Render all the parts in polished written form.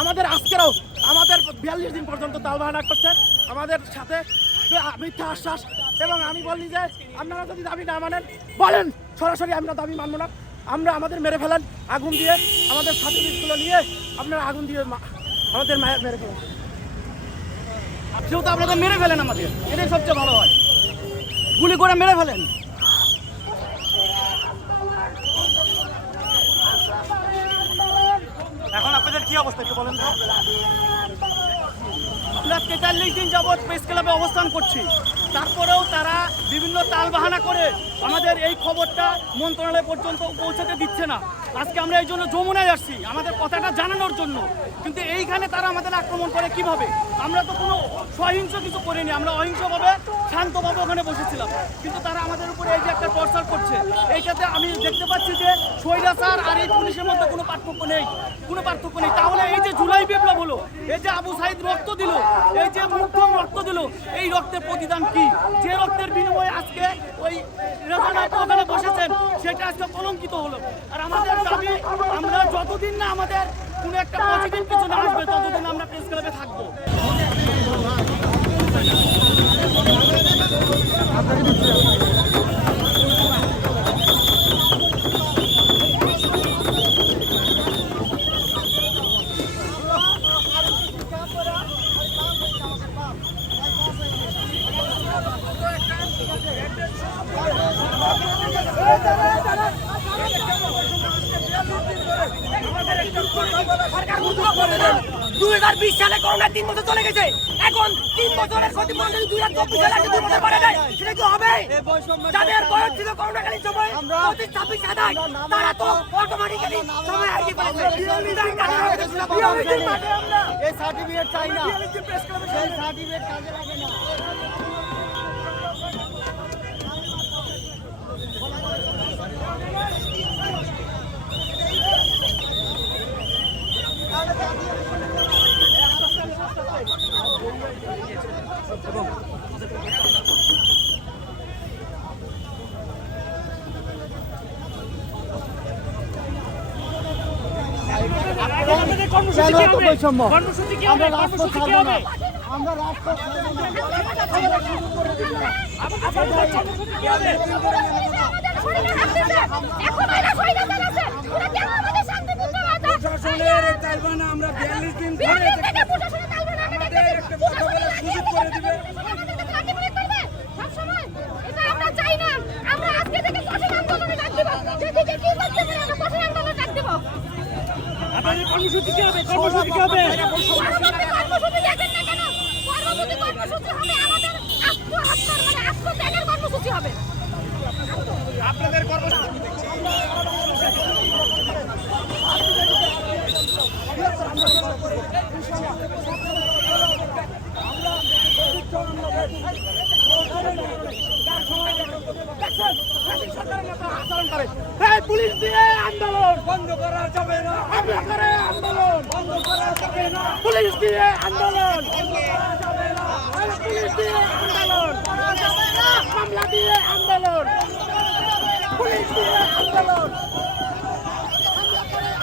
আমাদের আজকেরও আমাদের 42 দিন পর্যন্ত তালবাহানা করছে আমাদের সাথে মিথ্যা আশ্বাস। এবং আমি বলি যে আপনারা যদি দাবি না মানেন বলেন সরাসরি, আমরা দাবি মানব না, আমরা আমাদের মেরে ফেলেন আগুন দিয়ে, আমাদের সার্টিফিকেটগুলো নিয়ে আপনারা আগুন দিয়ে আমাদের মেরে ফেলেন। যেহেতু আপনাদের মেরে ফেলেন, আমাদের এটাই সবচেয়ে ভালো হয়, গুলি করে মেরে ফেলেন। এখন আপনাদের কি অবস্থা একটু বলেন তো? আমরা 43 দিন যাবৎ প্রেস ক্লাবে অবস্থান করছি, তারপরেও তারা বিভিন্ন তালবাহানা করে আমাদের এই খবরটা মন্ত্রণালয় পর্যন্ত পৌঁছাতে দিচ্ছে না। আজকে আমরা এই জন্য যমুনায় আসছি আমাদের কথাটা জানানোর জন্য, কিন্তু এইখানে তারা আমাদের আক্রমণ করে কিভাবে? আমরা তো কোনো সহিংস কিছু করিনি, আমরা অহিংসভাবে শান্তভাবে ওখানে বসেছিলাম, কিন্তু তারা আমাদের উপরে এই যে একটা টর্চার করছে, এইটাতে আমি দেখতে পাচ্ছি যে স্বৈরাচার আর এই পুলিশের মধ্যে কোনো পার্থক্য নেই। তাহলে এই যে জুলাই বিপ্লব হলো, এই যে আবু সাইদ রক্ত দিল, এই যে মুগ্ধম রক্ত দিল, এই রক্তের প্রতিদান কি? যে রক্তের বিনিময়ে আজকে ওই রেজানা ওখানে বসেছেন সেটা আজকে কলঙ্কিত হলো। আর আমাদের দাবি, আমরা যতদিন না আমাদের কোনো একটা পজিটিভ কিছু না আসবে ততদিন আমরা প্রেস ক্লাবে থাকবো। সালে করোনা 3 বছর চলে গেছে, এখন 3 বছরের ক্ষতিপূরণ 2024 সালে 2 বছর পরে দেয়, সেটা কি হবে? যাদের বয়স ছিল করোনাকালীন সময় 25-26 আদায়, তারা তো অটোমেটিক্যালি সময় হারিয়ে ফেলেছে। এই সার্টিফিকেট চাই না, সেই সার্টিফিকেট কাজে লাগে না। কর্মসূচি কি হবে? কর্মসূচি কি হবে? আমরা রাজপথ প্রশাসনের তালবাহানা আমরা 42 দিন ধরে আমাদের একটা কথা বলার সুযোগ করে দিবে। আপনাদের কর্মসূচি কি হবে? কর্মসূচি কি হবে? আপনাদের কর্মসূচি পুলিশ দিয়ে আন্দোলন বন্ধ করা যাবে না, আমরা করে আন্দোলন বন্ধ করা যাবে না, পুলিশ দিয়ে আন্দোলন বন্ধ করা যাবে না, পুলিশ দিয়ে আন্দোলন মামলা দিয়ে আন্দোলন পুলিশ দিয়ে আন্দোলন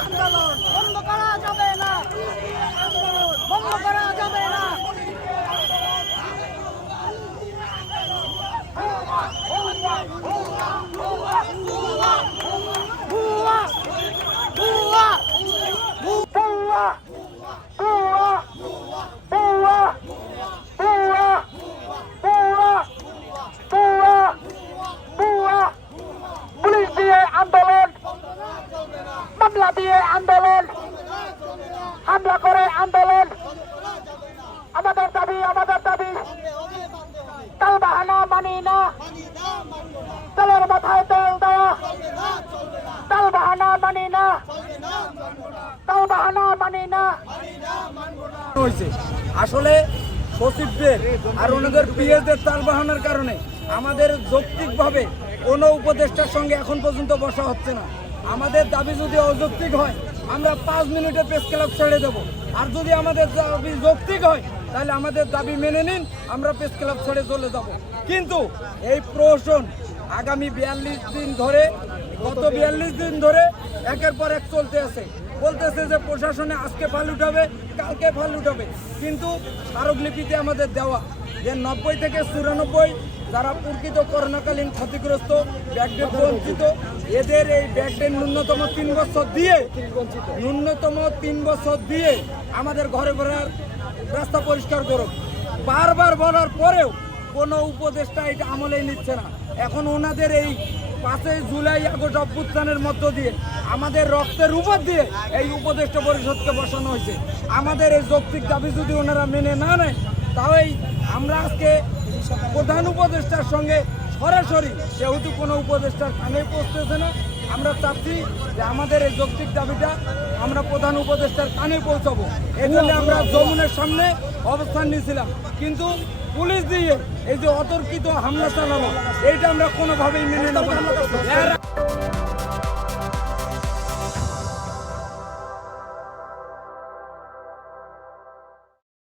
আন্দোলন বন্ধ করা যাবে না, বন্ধ করা যাবে না। পুলিশ দিয়ে আন্দোলন, মামলা দিয়ে আন্দোলন, হামলা করে আন্দোলন, আমাদের দাবি তালবাহানা মানি না, তেলের মাথায় তেল দেওয়া, তালবাহানা মানি না, তালবাহানা মানি না। আসলে সচিবদের আর ওনাদের পিএসদের তালবাহানার কারণে আমাদের যৌক্তিকভাবে কোনো উপদেষ্টার সঙ্গে এখন পর্যন্ত বসা হচ্ছে না। আমাদের দাবি যদি অযৌক্তিক হয় আমরা 5 মিনিটে প্রেস ক্লাব ছেড়ে দেবো, আর যদি আমাদের দাবি যৌক্তিক হয় তাহলে আমাদের দাবি মেনে নিন, আমরা প্রেস ক্লাব ছেড়ে চলে যাব। কিন্তু এই প্রহসন আগামী 42 দিন ধরে, গত 42 দিন ধরে একের পর এক চলতে আছে। বলতেছে যে প্রশাসনে আজকে ফাইল উঠাবে, কালকে ফাইল উঠাবে, কিন্তু স্মারকলিপিতে আমাদের দেওয়া যে 90 থেকে 94 যারা প্রকৃত করোনাকালীন ক্ষতিগ্রস্ত ব্যাকডেট বঞ্চিত, এদের এই ব্যাকডেট ন্যূনতম 3 বছর দিয়ে আমাদের ঘরে ঘরের রাস্তা পরিষ্কার করুক। বারবার বলার পরেও কোনো উপদেষ্টা এটা আমলেই নিচ্ছে না। এখন ওনাদের এই 5 জুলাই আগস্ট অভ্যুত্থানের মধ্য দিয়ে আমাদের রক্তের উপর দিয়ে এই উপদেষ্টা পরিষদকে বসানো হয়েছে। আমাদের এই যৌক্তিক দাবি যদি ওনারা মেনে না নেয়, তাহলেই আমরা আজকে প্রধান উপদেষ্টার সঙ্গে সরাসরি, যেহেতু কোনো উপদেষ্টার কানে পৌঁছতেছে না, আমরা চাচ্ছি যে আমাদের এই যৌক্তিক দাবিটা আমরা প্রধান উপদেষ্টার কানে পৌঁছাবো। এই জন্য আমরা যমুনের সামনে অবস্থান নিয়েছিলাম, কিন্তু পুলিশ দিয়ে এই যে অতর্কিত হামলা চালানো, এইটা আমরা কোনোভাবেই মেনে নেব না। এর